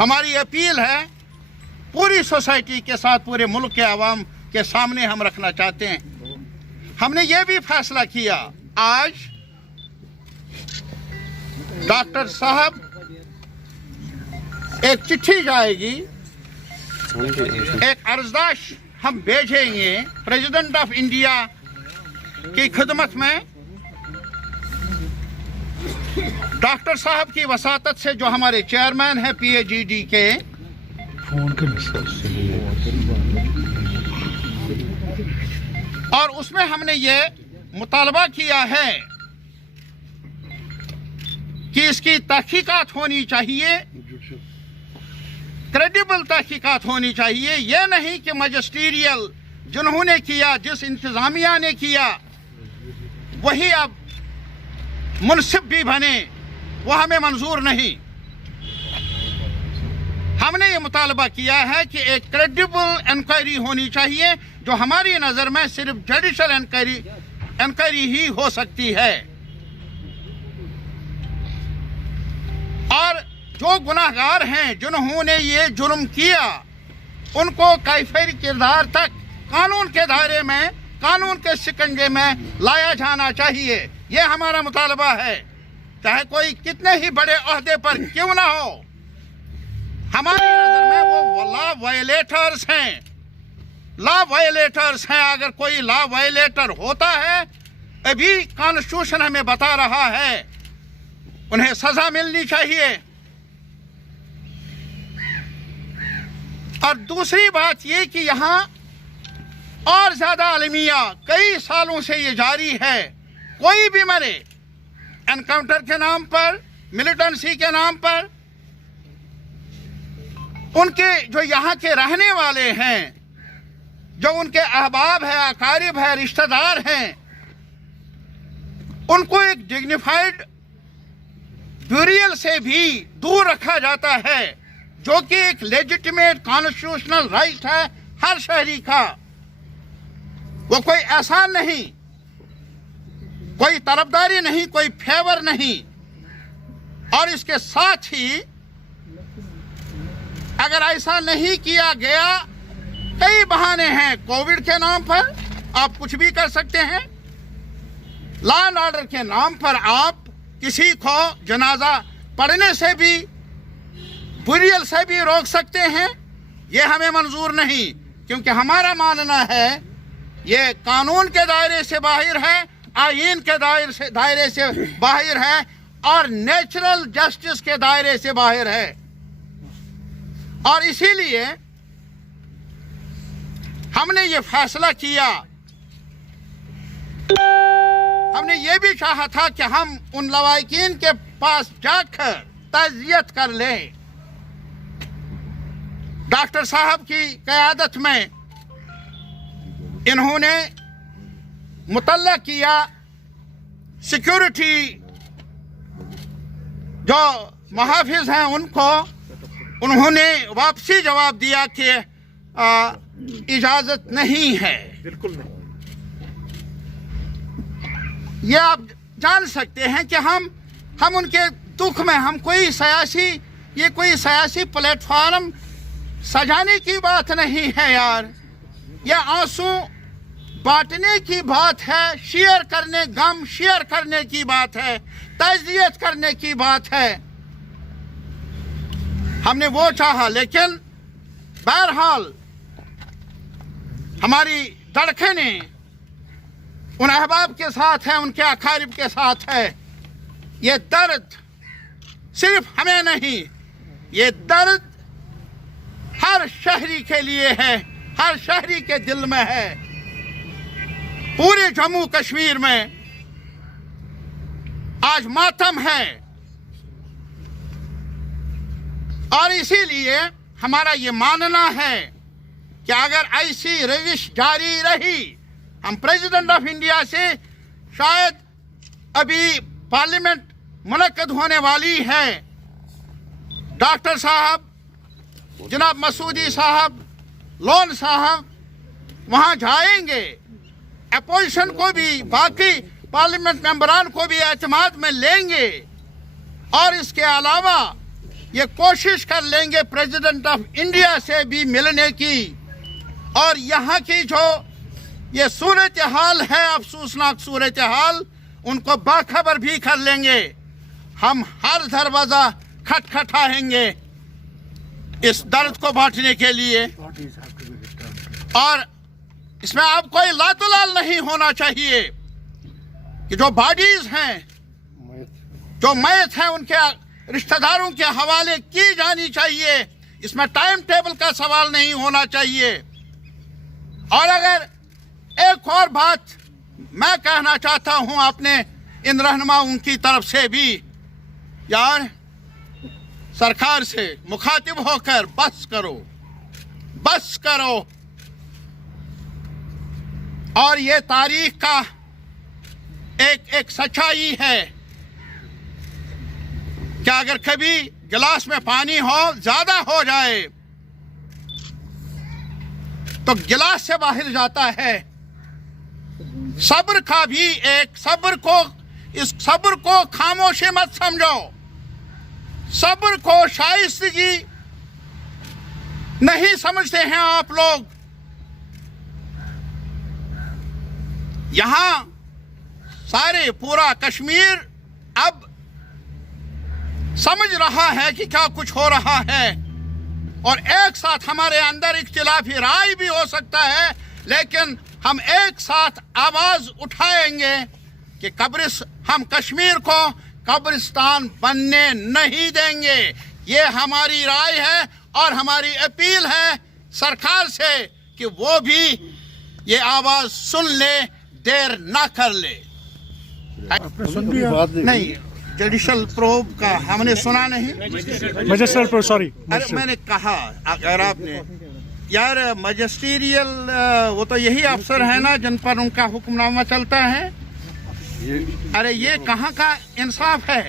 हमारी अपील है पूरी सोसाइटी के साथ, पूरे मुल्क के आवाम के सामने हम रखना चाहते हैं। हमने ये भी फैसला किया, आज डॉक्टर साहब एक चिट्ठी जाएगी, एक अर्जदाश हम भेजेंगे प्रेसिडेंट ऑफ इंडिया की खिदमत में। डॉक्टर साहब की वसातत से, जो हमारे चेयरमैन हैं PAGD के, और उसमें हमने ये मुतालबा किया है कि इसकी तहकीकात होनी चाहिए, क्रेडिबल तहकीकात होनी चाहिए। यह नहीं कि मजिस्ट्रियल जिन्होंने किया, जिस इंतजामिया ने किया, वही अब मुनसिब भी बने, वो हमें मंजूर नहीं। हमने ये मुतालबा किया है कि एक क्रेडिबल इंक्वायरी होनी चाहिए, जो हमारी नज़र में सिर्फ जुडिशल इंक्वायरी ही हो सकती है। और जो गुनाहगार हैं, जिन्होंने ये जुर्म किया, उनको कैफियत किरदार तक कानून के दायरे में, कानून के शिकंजे में लाया जाना चाहिए। ये हमारा मुतालबा है, चाहे कोई कितने ही बड़े ओहदे पर क्यों ना हो। हमारी नजर में वो लॉ वायलेटर्स हैं, लॉ वायलेटर्स हैं। अगर कोई लॉ वायलेटर होता है, अभी कॉन्स्टिट्यूशन हमें बता रहा है, उन्हें सजा मिलनी चाहिए। और दूसरी बात ये कि यहाँ और ज्यादा अलमिया कई सालों से ये जारी है, कोई भी मरे एनकाउंटर के नाम पर, मिलिटेंसी के नाम पर, उनके जो यहाँ के रहने वाले हैं, जो उनके अहबाब है, अकारिब है, रिश्तेदार हैं, उनको एक डिग्निफाइड ब्यूरियल से भी दूर रखा जाता है, जो कि एक लेजिटिमेट कॉन्स्टिट्यूशनल राइट है हर शहरी का। वो कोई एहसान नहीं, कोई तरफदारी नहीं, कोई फेवर नहीं। और इसके साथ ही अगर ऐसा नहीं किया गया, कई बहाने हैं। कोविड के नाम पर आप कुछ भी कर सकते हैं, लॉ एंड ऑर्डर के नाम पर आप किसी को जनाजा पढ़ने से भी, बुरियल से भी रोक सकते हैं। ये हमें मंजूर नहीं, क्योंकि हमारा मानना है ये कानून के दायरे से बाहर है, आईन के दायरे से बाहर है, और नेचुरल जस्टिस के दायरे से बाहर है। और इसीलिए हमने ये फैसला किया। हमने ये भी चाहा था कि हम उन लवाकिन के पास जाकर ताज़ियत कर लें। डॉक्टर साहब की क़यादत में इन्होंने मुतल्ला किया, सिक्योरिटी जो मुहाफिज हैं उनको उन्होंने वापसी जवाब दिया कि इजाज़त नहीं है। बिल्कुल नहीं। ये आप जान सकते हैं कि हम उनके दुख में, हम कोई सियासी, ये कोई सियासी प्लेटफॉर्म सजाने की बात नहीं है यार, ये आंसू बांटने की बात है, शेयर करने, गम शेयर करने की बात है, ताज़ियत करने की बात है। हमने वो चाहा, लेकिन बहरहाल हमारी धड़कनें उन अहबाब के साथ है, उनके अकारिब के साथ है। ये दर्द सिर्फ हमें नहीं, ये दर्द हर शहरी के लिए है, हर शहरी के दिल में है। पूरे जम्मू कश्मीर में आज मातम है, और इसीलिए हमारा ये मानना है कि अगर ऐसी रविश जारी रही, हम प्रेसिडेंट ऑफ इंडिया से शायद अभी पार्लियामेंट मुनक्कद होने वाली है, डॉक्टर साहब, जनाब मसूदी साहब, लोन साहब वहाँ जाएंगे, अपोजिशन को भी, बाकी पार्लियामेंट मेंबरान को भी एतमाद में लेंगे। और इसके अलावा ये कोशिश कर लेंगे प्रेसिडेंट ऑफ इंडिया से भी मिलने की, और यहाँ की जो ये सूरत हाल है, अफसोसनाक सूरत हाल, उनको बाखबर भी कर लेंगे। हम हर दरवाजा खटखटाएंगे इस दर्द को बांटने के लिए, और इसमें अब कोई लातुलाल नहीं होना चाहिए कि जो बॉडीज हैं, जो मैयत हैं, उनके रिश्तेदारों के हवाले की जानी चाहिए। इसमें टाइम टेबल का सवाल नहीं होना चाहिए। और अगर एक और बात मैं कहना चाहता हूं अपने इन रहनुमाओं की तरफ से भी, यार सरकार से मुखातिब होकर बस करो, बस करो। और ये तारीख का एक सच्चाई है कि अगर कभी गिलास में पानी हो ज्यादा हो जाए तो गिलास से बाहर जाता है। सब्र का भी एक इस सब्र को खामोशी मत समझो, सब्र को शाइस्तगी नहीं समझते हैं आप लोग। यहां सारे पूरा कश्मीर अब समझ रहा है कि क्या कुछ हो रहा है, और एक साथ हमारे अंदर इख्तिलाफी राय भी हो सकता है, लेकिन हम एक साथ आवाज उठाएंगे कि हम कश्मीर को कब्रिस्तान बनने नहीं देंगे। ये हमारी राय है और हमारी अपील है सरकार से कि वो भी ये आवाज सुन ले, देर ना कर ले। नहीं, जुडिशल प्रोब का हमने सुना नहीं। Magisterial probe, sorry. अरे मैंने कहा, अगर आपने यार मजिस्ट्रियल, वो तो यही अफसर है ना जिन पर उनका हुक्मनामा चलता है। अरे ये कहाँ का इंसाफ है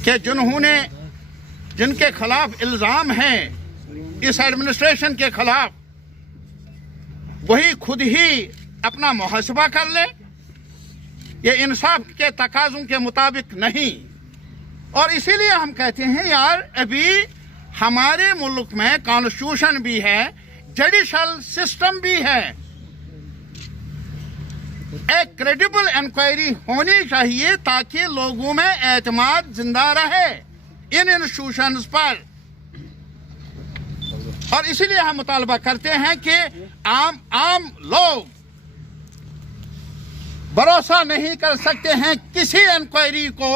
कि जिनके खिलाफ इल्जाम है इस एडमिनिस्ट्रेशन के खिलाफ, वही खुद ही अपना मुहासबा कर ले। ये इंसाफ के तकाज़ों के मुताबिक नहीं। और इसीलिए हम कहते हैं यार, अभी हमारे मुल्क में कॉन्स्टिट्यूशन भी है, जुडिशल सिस्टम भी है। एक क्रेडिबल इंक्वायरी होनी चाहिए ताकि लोगों में एतमाद जिंदा रहे इन इंस्टीट्यूशंस पर। और इसीलिए हम मुतालबा करते हैं कि आम लोग भरोसा नहीं कर सकते हैं किसी इंक्वायरी को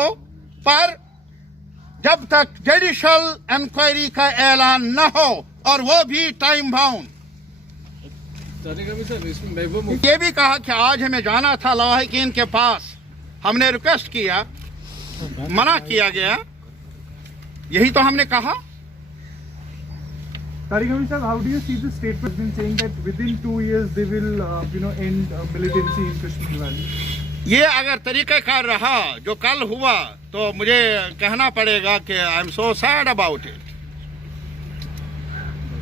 पर जब तक जुडिशल इंक्वायरी का ऐलान न हो, और वो भी टाइम बाउंड। ये भी कहा कि आज हमें जाना था लाहिकीन के पास, हमने रिक्वेस्ट किया, मना किया गया। यही तो हमने कहा। Tariq Amin sir, how do you see the state president saying that within 2 years they will, end militancy in Kashmir Valley? ये अगर तरीक़ाकार रहा जो कल हुआ तो मुझे कहना पड़ेगा कि I am so sad about it.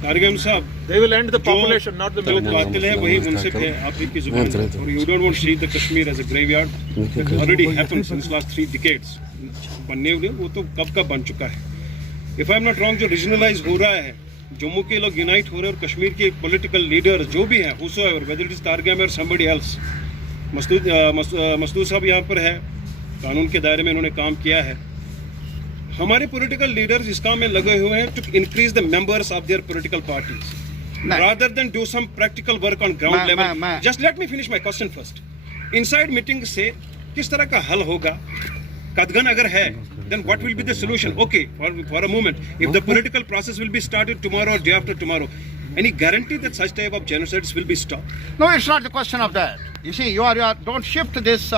Tariq Amin sahab, they will end the population, not the military. बातिल है वही मुनसिफ है आपकी जुबान से, और you don't want to see the Kashmir as a graveyard. It already happened since last 3 decades. बनने वो तो कब का बन चुका है। If I'm not wrong, जो रीजनलाइज हो रहा है, जम्मू के लोग यूनाइट हो रहे हैं और कश्मीर के पॉलिटिकल लीडर जो भी हैं, whosoever, whether it is Tariq Amin or somebody else, Masood साहब यहाँ पर है, कानून के दायरे में उन्होंने काम किया है। हमारे पॉलिटिकल लीडर्स इस काम में लगे हुए हैं to increase the members of their political parties rather than do some practical work on ground level. Just let me finish my question first. Inside meeting से किस तरह का हल होगा? कदगन अगर है, then what will be the solution? Okay, for a moment, if the political process will be started tomorrow or day after tomorrow, any guarantee that such type of genocides will be stopped? No, it's not a question of that. You see, you are don't shift this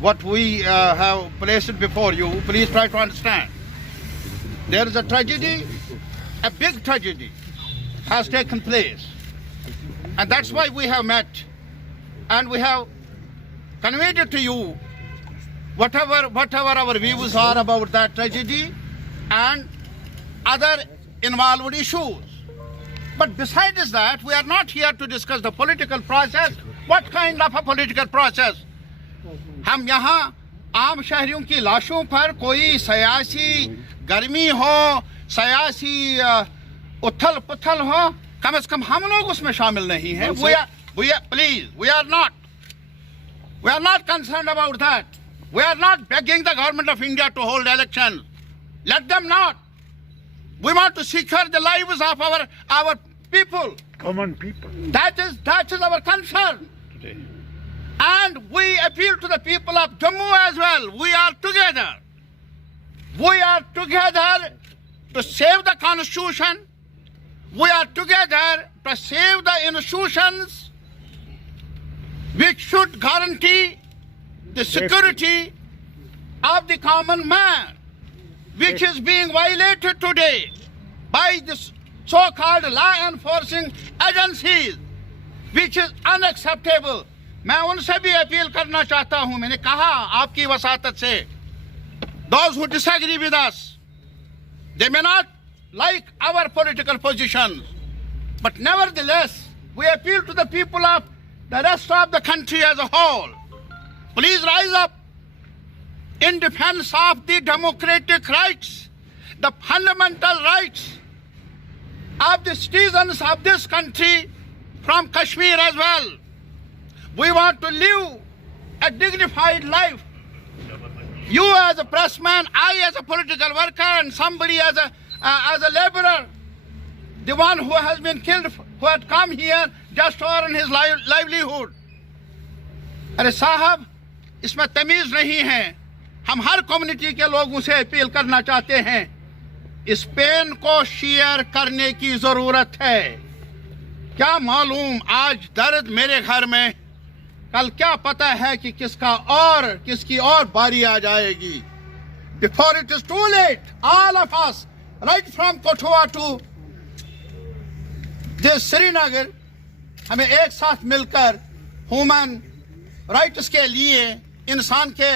what we have placed before you. Please try to understand. There is a tragedy, a big tragedy has taken place, and that's why we have met, and we have conveyed it to you whatever our views are about that tragedy and other involved issues. But besides that, we are not here to discuss the political process. What kind of a political process? हम यहाँ आम शहरियों की लाशों पर कोई सियासी गर्मी हो, सियासी उथल पुथल हो, कम से कम हम लोग उसमें शामिल नहीं हैं. We are not concerned about that. We are not begging the government of India to hold elections. Let them not. We want to secure the lives of our people. Common people. That is our concern. Today. And we appeal to the people of Jammu as well. We are together. We are together to save the constitution. We are together to save the institutions which should guarantee the security of the common man, which is being violated today by this so-called law enforcing agencies, which is unacceptable. मैं उनसे भी appeal करना चाहता हूं. मैंने कहा आपकी वसातत से, those who disagree with us, they may not like our political positions, but nevertheless we appeal to the people of the rest of the country as a whole. Please rise up in defense of the democratic rights, the fundamental rights of the citizens of this country from Kashmir as well. We want to live a dignified life. You as a pressman, I as a political worker, and somebody as a laborer, the one who has been killed, who had come here just to earn his livelihood. अरे साहब, इसमें तमीज नहीं है. हम हर community के लोगों से अपील करना चाहते हैं, इस पेन को शेयर करने की जरूरत है. क्या मालूम आज दर्द मेरे घर में, कल क्या पता है कि किसकी और बारी आ जाएगी. Before it is too late, all of us, right from Kothua to this Srinagar, हमें एक साथ मिलकर ह्यूमन राइट्स के लिए, इंसान के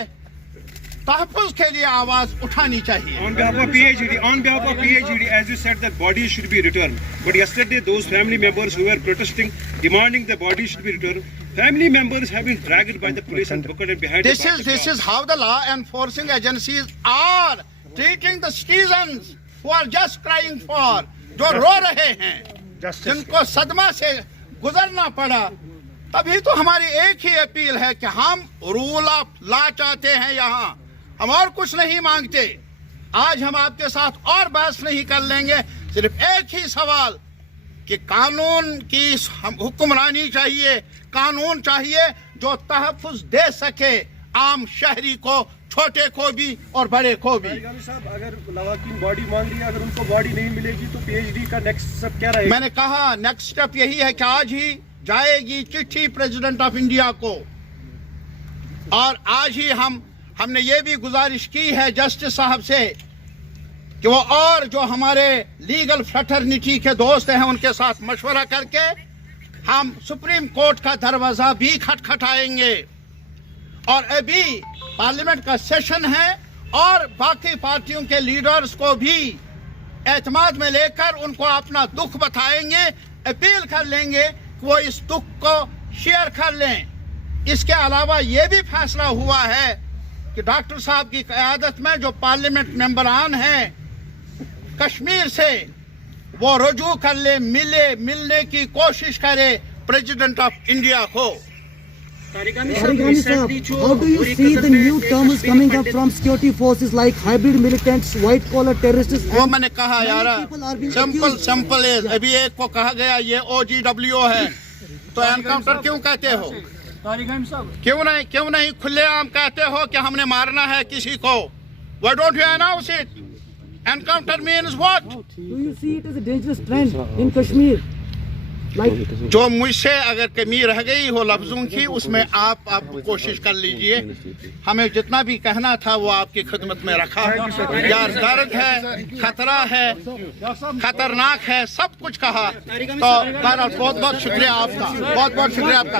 तहफ़्फ़ुज़ के लिए आवाज उठानी चाहिए. On behalf of PAGD, as you said, that bodies should be returned. But yesterday, those family members who were protesting, demanding the bodies should be returned, family members have been dragged by the police and bucketed behind. This is how the law enforcing agencies are treating the citizens who are just crying for, जो रो रहे हैं, जिनको सदमा से गुजरना पड़ा. तभी तो हमारी एक ही अपील है कि हम रूल ऑफ लॉ चाहते हैं. यहाँ हम और कुछ नहीं मांगते. आज हम आपके साथ और बहस नहीं कर लेंगे. सिर्फ एक ही सवाल कि कानून की हुक्मरानी चाहिए, कानून चाहिए जो तहफ़्फ़ुज़ दे सके आम शहरी को, छोटे को भी और बड़े को भी. साहब, अगर लवाकिन बॉडी मांग रही है, अगर उनको बॉडी नहीं मिलेगी तो PAGD का नेक्स्ट स्टेप क्या रहेगा? मैंने कहा नेक्स्ट स्टेप यही है कि आज ही जाएगी चिट्ठी प्रेसिडेंट ऑफ इंडिया को, और आज ही हमने ये भी गुजारिश की है जस्टिस साहब से कि वो और जो हमारे लीगल फ्रेटर्निटी के दोस्त हैं उनके साथ मशवरा करके हम सुप्रीम कोर्ट का दरवाजा भी खटखटाएंगे. और अभी पार्लियामेंट का सेशन है और बाकी पार्टियों के लीडर्स को भी एतमाद में लेकर उनको अपना दुख बताएंगे, अपील कर लेंगे कि वो इस दुख को शेयर कर लें. इसके अलावा ये भी फैसला हुआ है कि डॉक्टर साहब की क़यादत में जो पार्लियामेंट मेंबरान हैं कश्मीर से, वो रुजू कर ले, मिलने की कोशिश करे प्रेसिडेंट ऑफ इंडिया को. Tarigami sahab, how do you see the new terms coming up from security forces like hybrid militants, white collar terrorists? वो मैंने कहा यार, सिंपल है. अभी एक को कहा गया ये OGW है, तो एनकाउंटर क्यों कहते हो? क्यों नहीं खुलेआम कहते हो कि हमने मारना है किसी को? Why don't you announce it? Encounter means what? Do you see it as a dangerous trend in Kashmir? जो मुझसे अगर कमी रह गई हो लफ्जों की, उसमें आप कोशिश कर लीजिए. हमें जितना भी कहना था वो आपकी खिदमत में रखा. यार दर्द है, खतरा है, खतरनाक है, सब कुछ कहा. तो बहरहाल बहुत बहुत शुक्रिया आपका, बहुत बहुत शुक्रिया आपका.